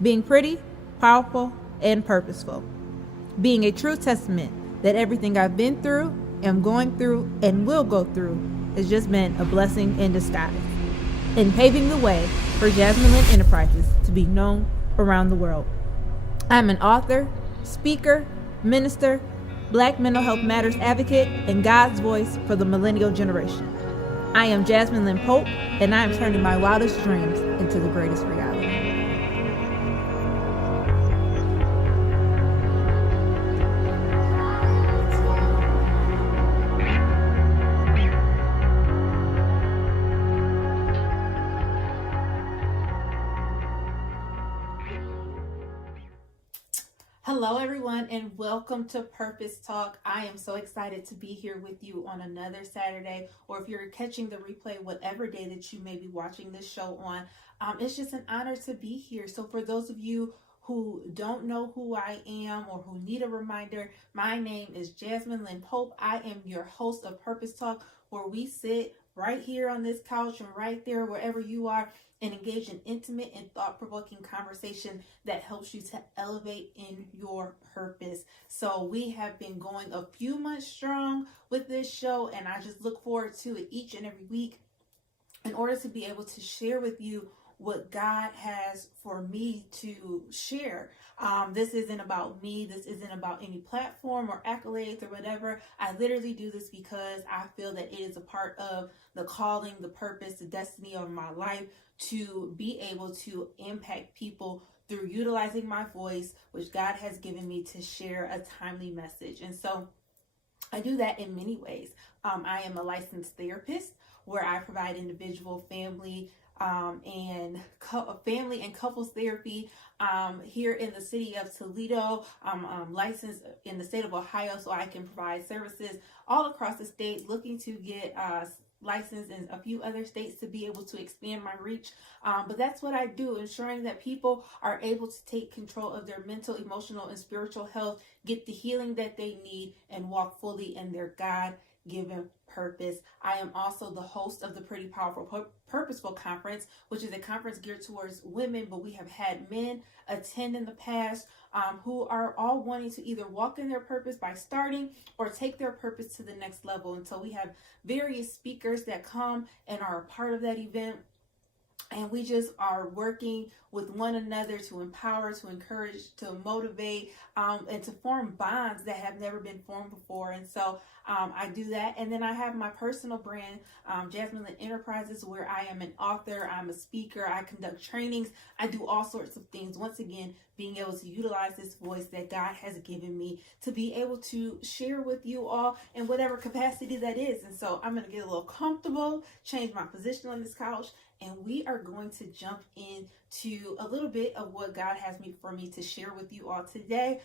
being pretty, powerful, and purposeful, being a true testament that everything I've been through, am going through, and will go through has just been a blessing in disguise, and paving the way for Jasmine Lynn Enterprises to be known around the world. I'm an author, speaker, minister, Black mental health matters advocate, and God's voice for the millennial generation. I am Jasmine Lynn Pope, and I am turning my wildest dreams into the greatest reality. Hello, everyone, and welcome to Purpose Talk. I am so excited to be here with you on another Saturday, or if you're catching the replay, whatever day that you may be watching this show on. It's just an honor to be here. So for those of you who don't know who I am or who need a reminder, my name is Jasmine Lynn Pope. I am your host of Purpose Talk, where we sit right here on this couch and right there, wherever you are, and engage in intimate and thought-provoking conversation that helps you to elevate in your purpose. So we have been going a few months strong with this show, and I just look forward to it each and every week in order to be able to share with you what God has for me to share. This isn't about me. This isn't about any platform or accolades or whatever. I literally do this because I feel that it is a part of the calling, the purpose, the destiny of my life to be able to impact people through utilizing my voice, which God has given me to share a timely message. And so I do that in many ways. I am a licensed therapist where I provide individual, family and couples therapy here in the city of Toledo. I'm licensed in the state of Ohio, so I can provide services all across the state, looking to get licensed in a few other states to be able to expand my reach. But that's what I do, ensuring that people are able to take control of their mental, emotional, and spiritual health, get the healing that they need, and walk fully in their God-given purpose. I am also the host of the Pretty Powerful Purposeful Conference, which is a conference geared towards women, but we have had men attend in the past who are all wanting to either walk in their purpose by starting or take their purpose to the next level. And so we have various speakers that come and are a part of that event. And we just are working with one another to empower, to encourage, to motivate, and to form bonds that have never been formed before. And so I do that. And then I have my personal brand, Jasmine Lynn Enterprises, where I am an author, I'm a speaker, I conduct trainings, I do all sorts of things. Once again, being able to utilize this voice that God has given me to be able to share with you all in whatever capacity that is. And so I'm going to get a little comfortable, change my position on this couch, and we are going to jump into a little bit of what God has for me to share with you all today.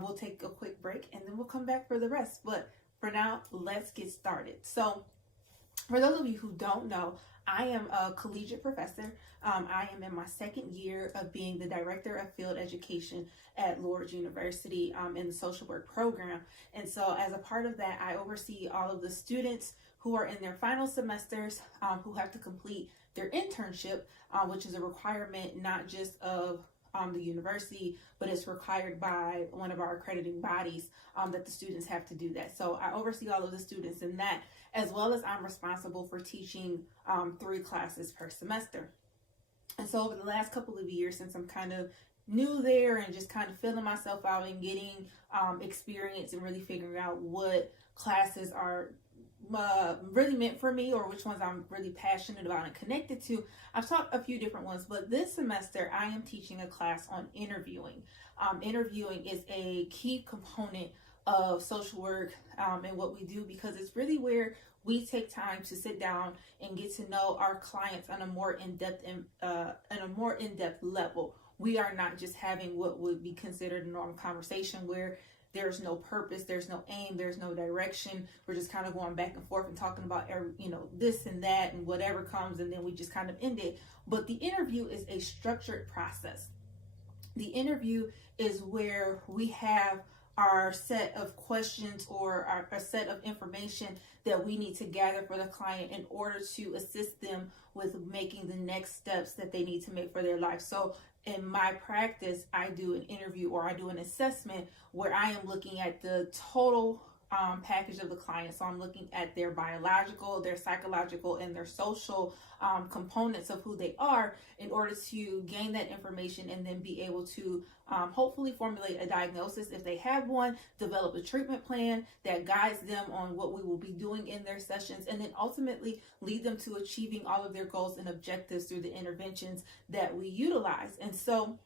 We'll take a quick break and then we'll come back for the rest. But for now, let's get started. So for those of you who don't know, I am a collegiate professor. I am in my second year of being the director of field education at Lourdes University in the social work program. And so as a part of that, I oversee all of the students who are in their final semesters who have to complete their internship, which is a requirement not just of the university, but it's required by one of our accrediting bodies that the students have to do that. So I oversee all of the students in that, as well as I'm responsible for teaching 3 classes per semester. And so over the last couple of years, since I'm kind of new there and just kind of filling myself out and getting experience and really figuring out what classes are really meant for me or which ones I'm really passionate about and connected to, I've taught a few different ones, but this semester I am teaching a class on interviewing. Interviewing is a key component of social work and what we do, because it's really where we take time to sit down and get to know our clients on a more in-depth level. We are not just having what would be considered a normal conversation where there's no purpose, there's no aim, there's no direction. We're just kind of going back and forth and talking about this and that and whatever comes, and then we just kind of end it. But the interview is a structured process. The interview is where we have our set of questions or our set of information that we need to gather for the client in order to assist them with making the next steps that they need to make for their life. So in my practice, I do an interview or I do an assessment where I am looking at the total package of the client. So I'm looking at their biological, their psychological, and their social components of who they are in order to gain that information and then be able to hopefully formulate a diagnosis if they have one, develop a treatment plan that guides them on what we will be doing in their sessions, and then ultimately lead them to achieving all of their goals and objectives through the interventions that we utilize. And so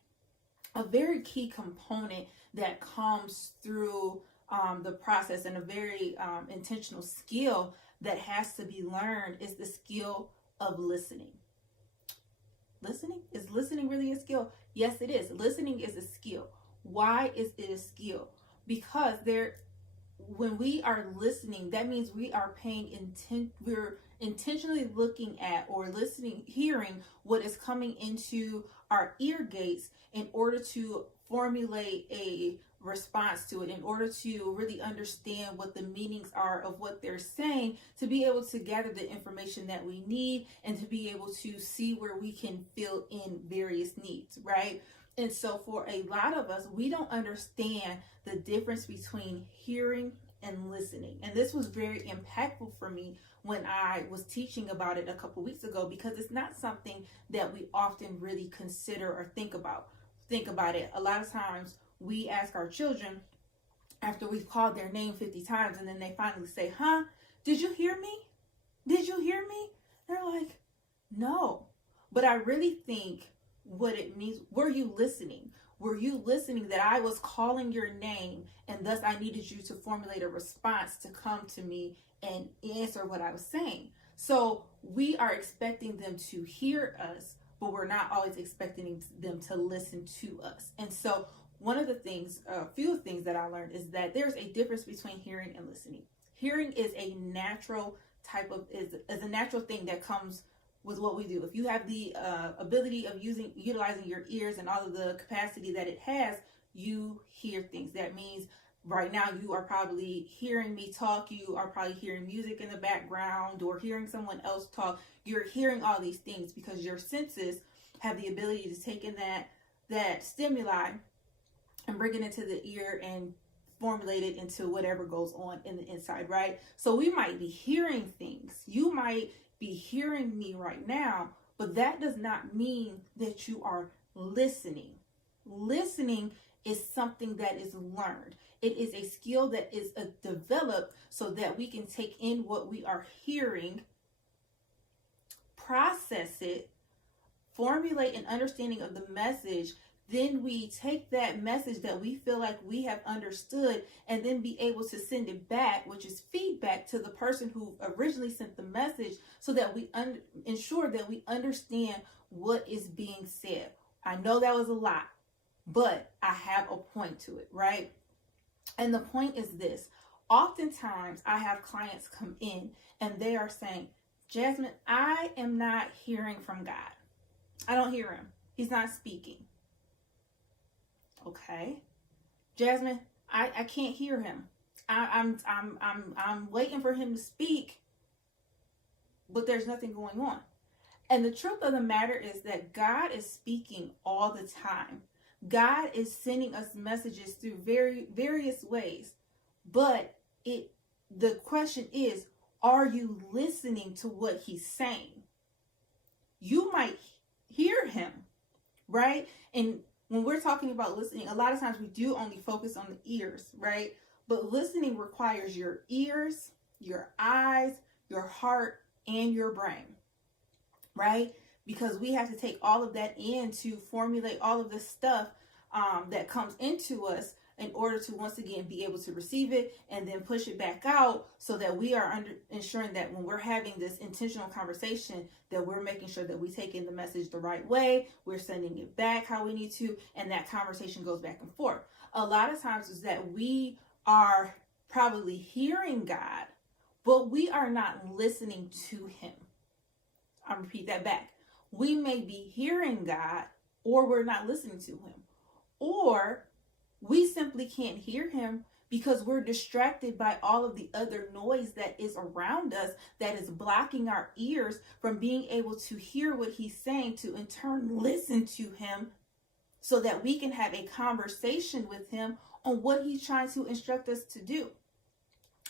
a very key component that comes through the process, and a very intentional skill that has to be learned, is the skill of listening. Listening? Is listening really a skill? Yes, it is. Listening is a skill. Why is it a skill? Because when we are listening, that means we are we're intentionally looking at or listening, hearing what is coming into our ear gates in order to formulate a response to it, in order to really understand what the meanings are of what they're saying, to be able to gather the information that we need and to be able to see where we can fill in various needs, right? And so for a lot of us, we don't understand the difference between hearing and listening. And this was very impactful for me when I was teaching about it a couple weeks ago, because it's not something that we often really consider or think about it. A lot of times we ask our children after we've called their name 50 times and then they finally say, "Huh? Did you hear me? Did you hear me?" They're like, "No." But I really think what it means, were you listening? Were you listening that I was calling your name and thus I needed you to formulate a response to come to me and answer what I was saying? So we are expecting them to hear us, but we're not always expecting them to listen to us. And so one of the things, a few things that I learned is that there's a difference between hearing and listening. Hearing is a natural is a natural thing that comes with what we do. If you have the ability of utilizing your ears and all of the capacity that it has, you hear things. That means right now you are probably hearing me talk, you are probably hearing music in the background or hearing someone else talk. You're hearing all these things because your senses have the ability to take in that stimuli and bring it into the ear and formulate it into whatever goes on in the inside, right? So we might be hearing things. You might be hearing me right now, but that does not mean that you are listening. Listening is something that is learned. It is a skill that is developed so that we can take in what we are hearing, process it, formulate an understanding of the message. Then we take that message that we feel like we have understood and then be able to send it back, which is feedback, to the person who originally sent the message, so that we ensure that we understand what is being said. I know that was a lot, but I have a point to it, right? And the point is this. Oftentimes I have clients come in and they are saying, "Jasmine, I am not hearing from God. I don't hear him. He's not speaking." Okay, Jasmine, I can't hear him. I'm waiting for him to speak, but there's nothing going on. And the truth of the matter is that God is speaking all the time. God is sending us messages through various ways. But the question is, are you listening to what he's saying? You might hear him, right? And when we're talking about listening, a lot of times we do only focus on the ears, right? But listening requires your ears, your eyes, your heart, and your brain, right? Because we have to take all of that in to formulate all of the stuff that comes into us in order to, once again, be able to receive it and then push it back out, so that we are ensuring that when we're having this intentional conversation, that we're making sure that we take in the message the right way, we're sending it back how we need to, and that conversation goes back and forth. A lot of times is that we are probably hearing God, but we are not listening to him. I'll repeat that back. We may be hearing God, or we're not listening to him, or we simply can't hear him because we're distracted by all of the other noise that is around us, that is blocking our ears from being able to hear what he's saying, to in turn listen to him so that we can have a conversation with him on what he's trying to instruct us to do.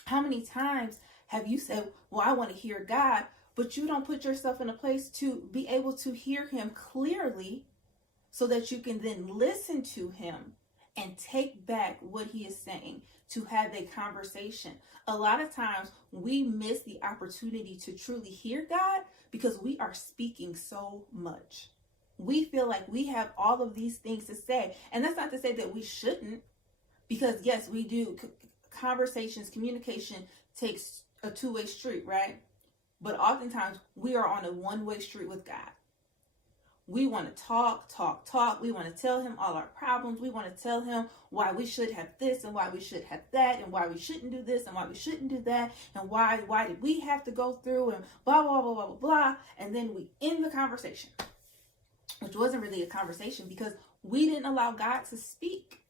How many times have you said, well, I want to hear God, but you don't put yourself in a place to be able to hear him clearly so that you can then listen to him and take back what he is saying, to have a conversation. A lot of times we miss the opportunity to truly hear God because we are speaking so much. We feel like we have all of these things to say. And that's not to say that we shouldn't, because yes, we do. Conversations, communication takes a two-way street, right? But oftentimes we are on a one-way street with God. We want to talk. We want to tell him all our problems. We want to tell him why we should have this and why we should have that and why we shouldn't do this and why we shouldn't do that and why did we have to go through and blah, blah, blah, blah, blah, blah. And then we end the conversation, which wasn't really a conversation because we didn't allow God to speak.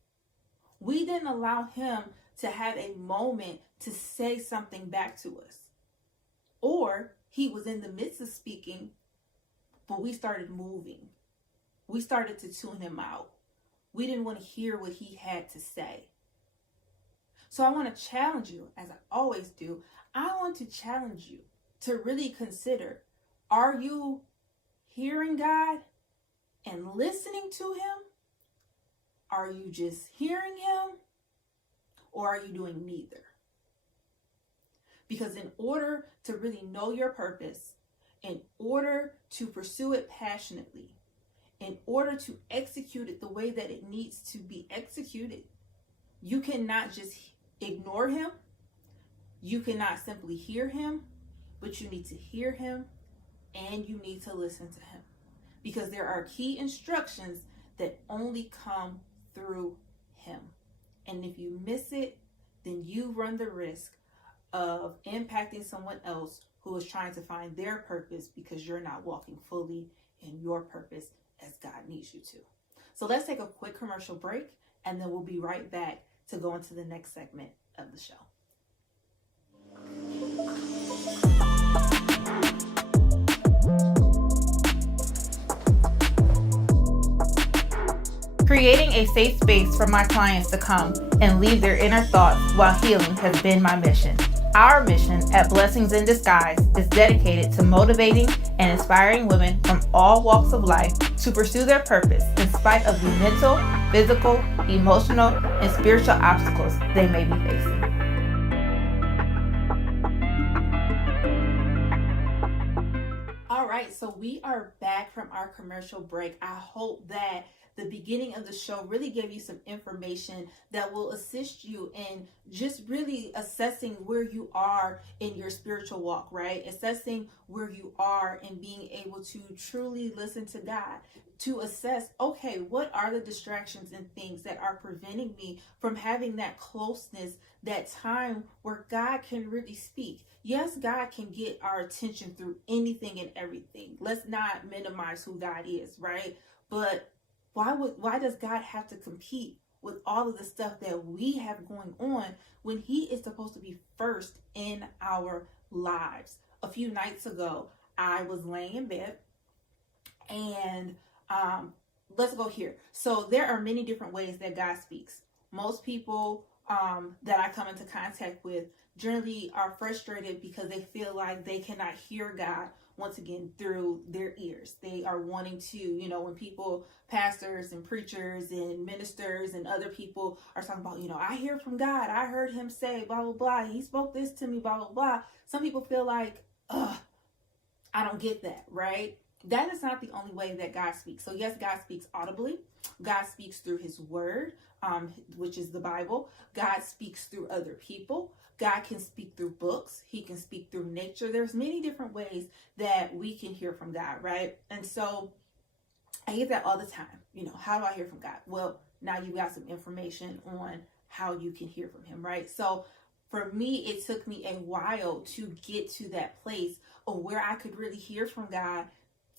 We didn't allow him to have a moment to say something back to us. Or he was in the midst of speaking, but we started moving. We started to tune him out. We didn't want to hear what he had to say. So I want to challenge you, as I always do, I want to challenge you to really consider, are you hearing God and listening to him? Are you just hearing him? Or are you doing neither? Because in order to really know your purpose, in order to pursue it passionately, in order to execute it the way that it needs to be executed, you cannot just ignore him. You cannot simply hear him, but you need to hear him and you need to listen to him. Because there are key instructions that only come through him. And if you miss it, then you run the risk of impacting someone else who is trying to find their purpose because you're not walking fully in your purpose as God needs you to. So let's take a quick commercial break and then we'll be right back to go into the next segment of the show. Creating a safe space for my clients to come and leave their inner thoughts while healing has been my mission. Our mission at Blessings in Disguise is dedicated to motivating and inspiring women from all walks of life to pursue their purpose in spite of the mental, physical, emotional, and spiritual obstacles they may be facing. All right, so we are back from our commercial break. I hope that the beginning of the show really gave you some information that will assist you in just really assessing where you are in your spiritual walk, right? Assessing where you are and being able to truly listen to God, to assess, okay, what are the distractions and things that are preventing me from having that closeness, that time where God can really speak. Yes, God can get our attention through anything and everything. Let's not minimize who God is, right? But why does God have to compete with all of the stuff that we have going on when he is supposed to be first in our lives? A few nights ago, I was laying in bed and let's go here. So there are many different ways that God speaks. Most people that I come into contact with generally are frustrated because they feel like they cannot hear God once again through their ears. They are wanting to, when people, pastors and preachers and ministers and other people are talking about, I hear from God. I heard him say blah, blah, blah. He spoke this to me, blah, blah, blah. Some people feel like, I don't get that, right? That is not the only way that God speaks. So yes, God speaks audibly. God speaks through his word, which is the Bible. God speaks through other people. God can speak through books. He can speak through nature. There's many different ways that we can hear from God, right? And so I hear that all the time. How do I hear from God? Well, now you got some information on how you can hear from him, right? So for me, it took me a while to get to that place of where I could really hear from God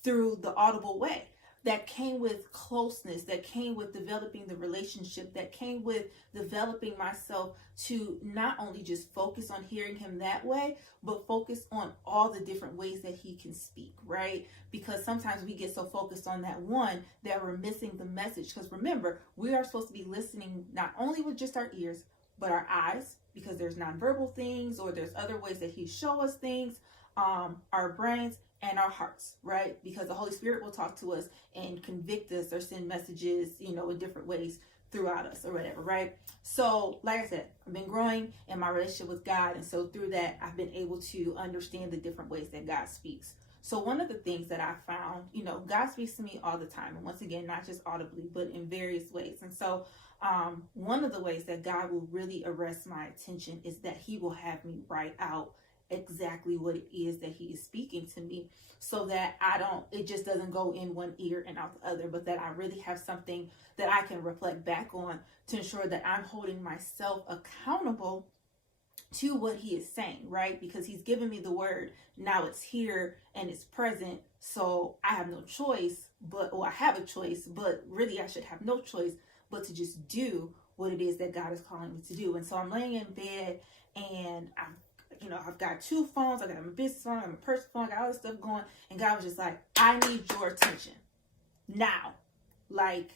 through the audible way. that came with closeness, that came with developing the relationship, that came with developing myself to not only just focus on hearing him that way, but focus on all the different ways that he can speak, right? Because sometimes we get so focused on that one that we're missing the message. Because remember, we are supposed to be listening not only with just our ears, but our eyes, because there's nonverbal things or there's other ways that he show us things, our brains, and our hearts, right? Because the Holy Spirit will talk to us and convict us or send messages, in different ways throughout us or whatever, right? So, like I said, I've been growing in my relationship with God. And so through that, I've been able to understand the different ways that God speaks. So one of the things that I found, God speaks to me all the time. And once again, not just audibly, but in various ways. And so one of the ways that God will really arrest my attention is that he will have me write out exactly what it is that he is speaking to me, so that it just doesn't go in one ear and out the other, but that I really have something that I can reflect back on to ensure that I'm holding myself accountable to what he is saying, right? Because he's given me the word. Now it's here and it's present. So I have no choice, I have a choice, but really I should have no choice but to just do what it is that God is calling me to do. And so I'm laying in bed and I've got two phones. I got my business phone, I got my personal phone, I got all this stuff going. And God was just like, I need your attention now. Like,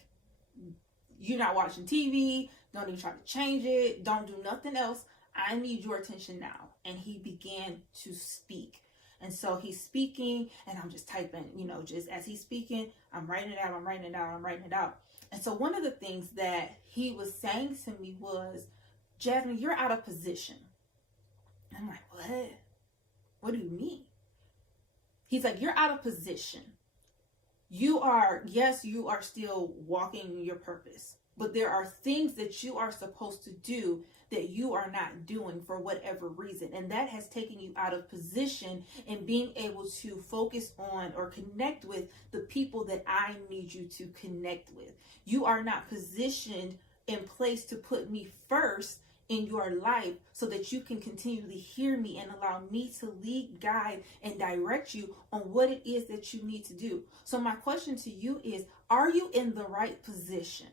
you're not watching TV. Don't even try to change it. Don't do nothing else. I need your attention now. And he began to speak. And so he's speaking and I'm just typing, just as he's speaking, I'm writing it out, I'm writing it out, I'm writing it out. And so one of the things that he was saying to me was, Jasmine, you're out of position. I'm like, what? What do you mean? He's like, you're out of position. You are still walking your purpose, but there are things that you are supposed to do that you are not doing for whatever reason. And that has taken you out of position in being able to focus on or connect with the people that I need you to connect with. You are not positioned in place to put me first in your life so that you can continually hear me and allow me to lead, guide, and direct you on what it is that you need to do. So my question to you is, are you in the right position?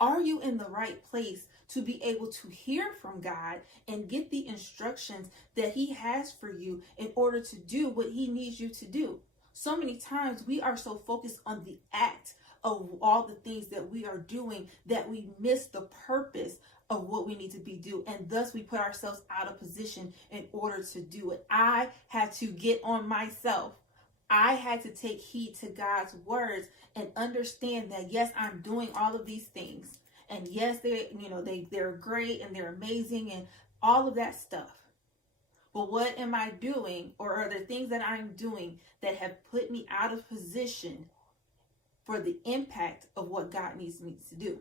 Are you in the right place to be able to hear from God and get the instructions that he has for you in order to do what he needs you to do? So many times we are so focused on the act of all the things that we are doing that we miss the purpose of what we need to be doing, and thus we put ourselves out of position in order to do it. I had to get on myself. I had to take heed to God's words and understand that yes, I'm doing all of these things, and yes, they're great and they're amazing and all of that stuff. But what am I doing, or are there things that I'm doing that have put me out of position for the impact of what God needs me to do?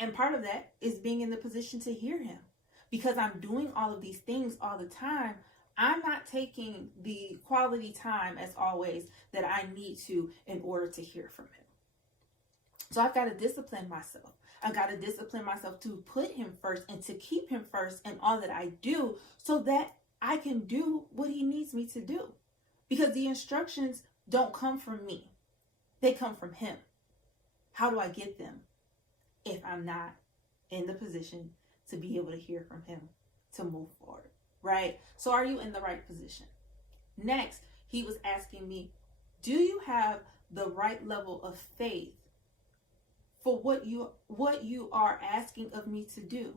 And part of that is being in the position to hear him. Because I'm doing all of these things all the time, I'm not taking the quality time, as always, that I need to in order to hear from him. So I've got to discipline myself. I've got to discipline myself to put him first and to keep him first in all that I do so that I can do what he needs me to do. Because the instructions don't come from me. They come from him. How do I get them if I'm not in the position to be able to hear from him to move forward, right? So are you in the right position? Next, he was asking me, do you have the right level of faith for what you are asking of me to do?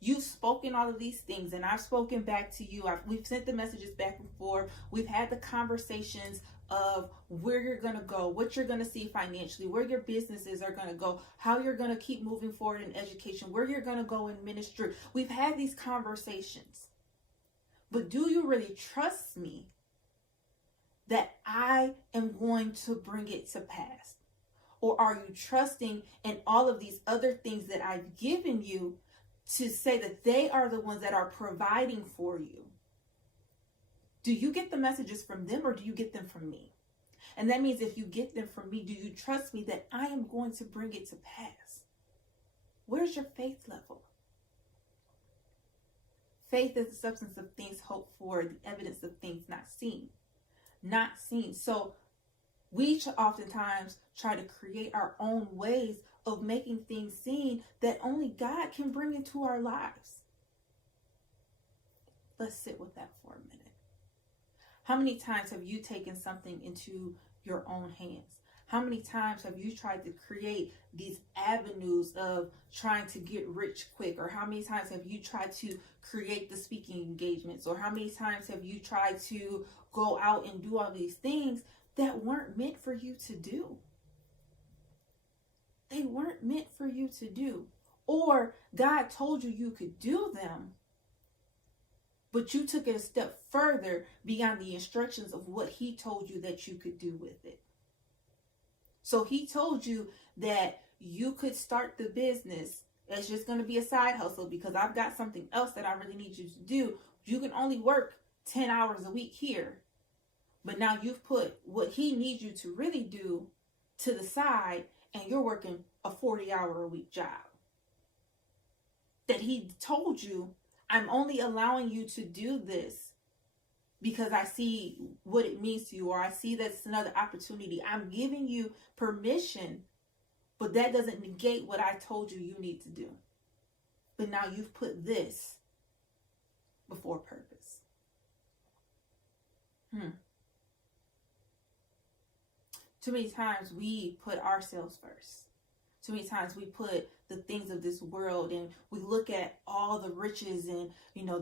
You've spoken all of these things and I've spoken back to you. We've sent the messages back and forth. We've had the conversations of where you're going to go, what you're going to see financially, where your businesses are going to go, how you're going to keep moving forward in education, where you're going to go in ministry. We've had these conversations. But do you really trust me that I am going to bring it to pass? Or are you trusting in all of these other things that I've given you to say that they are the ones that are providing for you? Do you get the messages from them or do you get them from me? And that means if you get them from me, do you trust me that I am going to bring it to pass? Where's your faith level? Faith is the substance of things hoped for, the evidence of things not seen. Not seen. So We oftentimes try to create our own ways of making things seen that only God can bring into our lives. Let's sit with that for a minute. How many times have you taken something into your own hands? How many times have you tried to create these avenues of trying to get rich quick? Or how many times have you tried to create the speaking engagements? Or how many times have you tried to go out and do all these things that weren't meant for you to do? They weren't meant for you to do. Or God told you you could do them, but you took it a step further beyond the instructions of what he told you that you could do with it. So he told you that you could start the business. It's just going to be a side hustle because I've got something else that I really need you to do. You can only work 10 hours a week here. But now you've put what he needs you to really do to the side, and you're working a 40-hour-a-week job. That he told you, I'm only allowing you to do this because I see what it means to you, or I see that's another opportunity. I'm giving you permission, but that doesn't negate what I told you need to do. But now you've put this before purpose. Too many times we put ourselves first. Too many times we put the things of this world, and we look at all the riches and,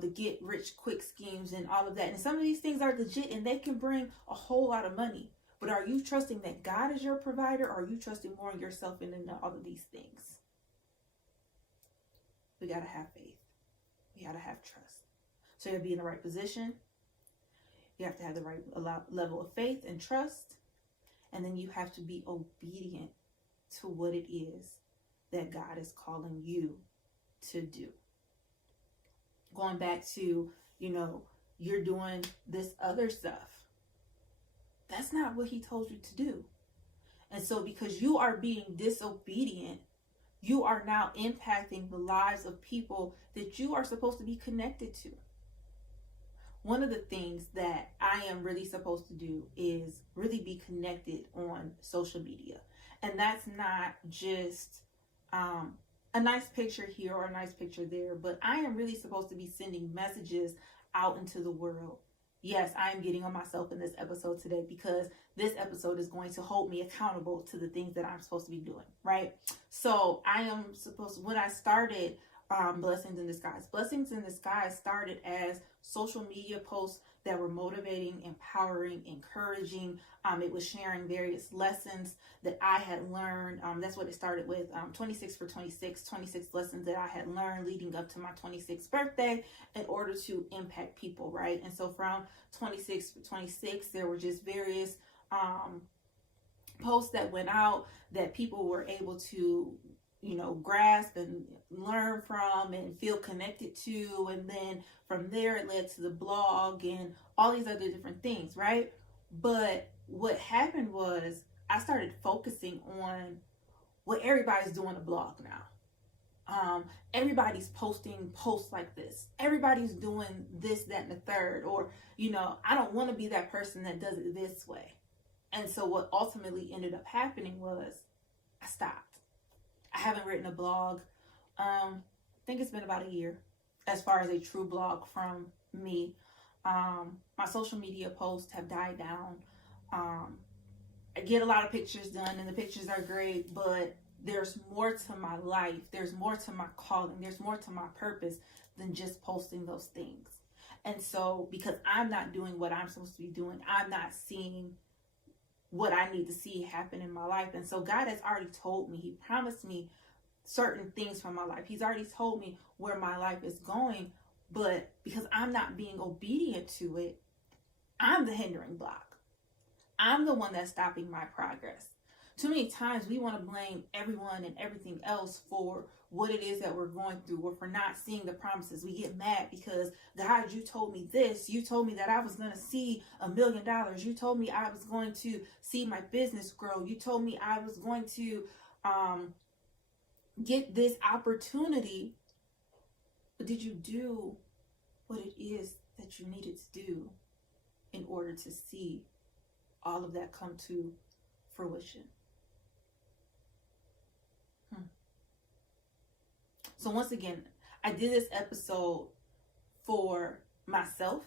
the get rich quick schemes and all of that. And some of these things are legit and they can bring a whole lot of money. But are you trusting that God is your provider, or are you trusting more in yourself and in all of these things? We got to have faith. We got to have trust. So you have to be in the right position. You have to have the right level of faith and trust. And then you have to be obedient to what it is that God is calling you to do. Going back to, you're doing this other stuff. That's not what he told you to do. And so because you are being disobedient, you are now impacting the lives of people that you are supposed to be connected to. One of the things that I am really supposed to do is really be connected on social media. And that's not just a nice picture here or a nice picture there, but I am really supposed to be sending messages out into the world. Yes, I am getting on myself in this episode today because this episode is going to hold me accountable to the things that I'm supposed to be doing, right? So I am supposed, when I started Blessings in Disguise. Blessings in Disguise started as social media posts that were motivating, empowering, encouraging. It was sharing various lessons that I had learned. That's what it started with. 26 for 26 lessons that I had learned leading up to my 26th birthday in order to impact people, right? And so from 26 for 26, there were just various posts that went out that people were able to grasp and learn from and feel connected to. And then from there, it led to the blog and all these other different things, right? But what happened was I started focusing on what everybody's doing a blog now. Everybody's posting posts like this. Everybody's doing this, that, and the third. Or, I don't want to be that person that does it this way. And so what ultimately ended up happening was I stopped. I haven't written a blog. I think it's been about a year as far as a true blog from me. My social media posts have died down. I get a lot of pictures done and the pictures are great, but there's more to my life. There's more to my calling. There's more to my purpose than just posting those things. And so because I'm not doing what I'm supposed to be doing, I'm not seeing what I need to see happen in my life. And so God has already told me, he promised me certain things from my life. He's already told me where my life is going, but because I'm not being obedient to it, I'm the hindering block. I'm the one that's stopping my progress. Too many times we want to blame everyone and everything else for what it is that we're going through, or for not seeing the promises. We get mad because, God, you told me this. You told me that I was going to see $1 million. You told me I was going to see my business grow. You told me I was going to get this opportunity. But did you do what it is that you needed to do in order to see all of that come to fruition. So once again, I did this episode for myself.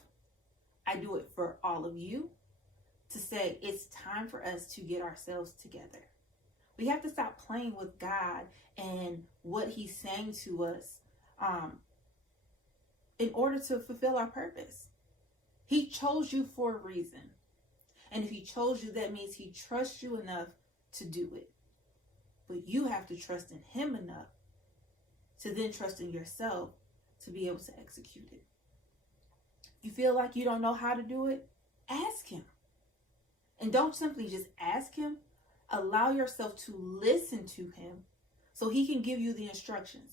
I do it for all of you to say it's time for us to get ourselves together. We have to stop playing with God and what he's saying to us in order to fulfill our purpose. He chose you for a reason. And if he chose you, that means he trusts you enough to do it. But you have to trust in him enough to then trust in yourself to be able to execute it. You feel like you don't know how to do it? Ask him. And don't simply just ask him. Allow yourself to listen to him so he can give you the instructions.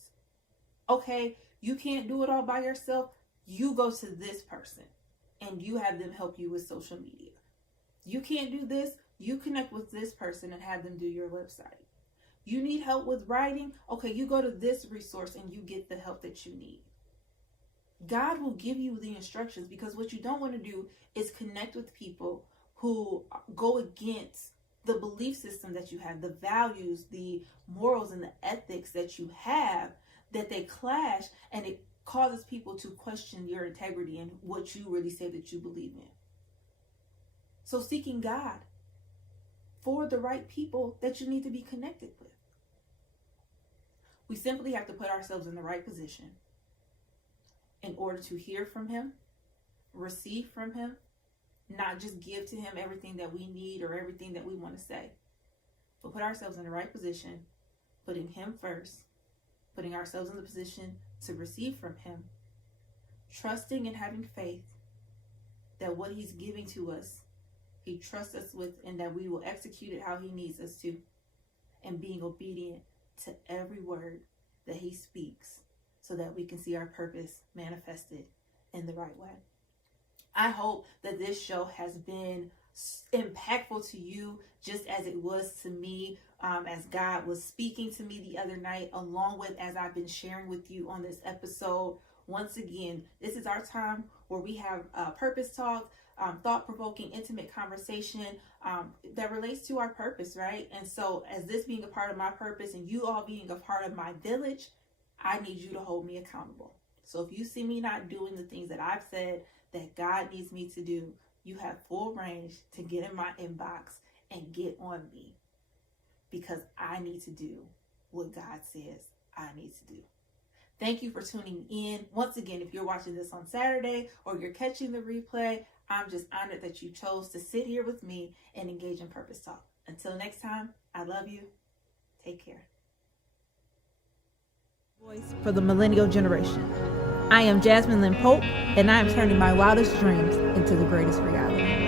Okay, you can't do it all by yourself. You go to this person and you have them help you with social media. You can't do this. You connect with this person and have them do your website. You need help with writing? Okay, you go to this resource and you get the help that you need. God will give you the instructions, because what you don't want to do is connect with people who go against the belief system that you have, the values, the morals, and the ethics that you have, that they clash, and it causes people to question your integrity and what you really say that you believe in. So seeking God for the right people that you need to be connected with. We simply have to put ourselves in the right position in order to hear from him, receive from him, not just give to him everything that we need or everything that we want to say, but put ourselves in the right position, putting him first, putting ourselves in the position to receive from him, trusting and having faith that what he's giving to us, he trusts us with, and that we will execute it how he needs us to, and being obedient to every word that he speaks so that we can see our purpose manifested in the right way. I hope that this show has been impactful to you just as it was to me, as God was speaking to me the other night, along with as I've been sharing with you on this episode. Once again, this is our time where we have purpose talk, thought-provoking, intimate conversation that relates to our purpose, right? And so as this being a part of my purpose and you all being a part of my village, I need you to hold me accountable. So if you see me not doing the things that I've said that God needs me to do, you have full range to get in my inbox and get on me, because I need to do what God says I need to do. Thank you for tuning in. Once again, if you're watching this on Saturday or you're catching the replay, I'm just honored that you chose to sit here with me and engage in Purpose Talk. Until next time, I love you. Take care. Voice for the millennial generation. I am Jasmine Lynn, and I am turning my wildest dreams into the greatest reality.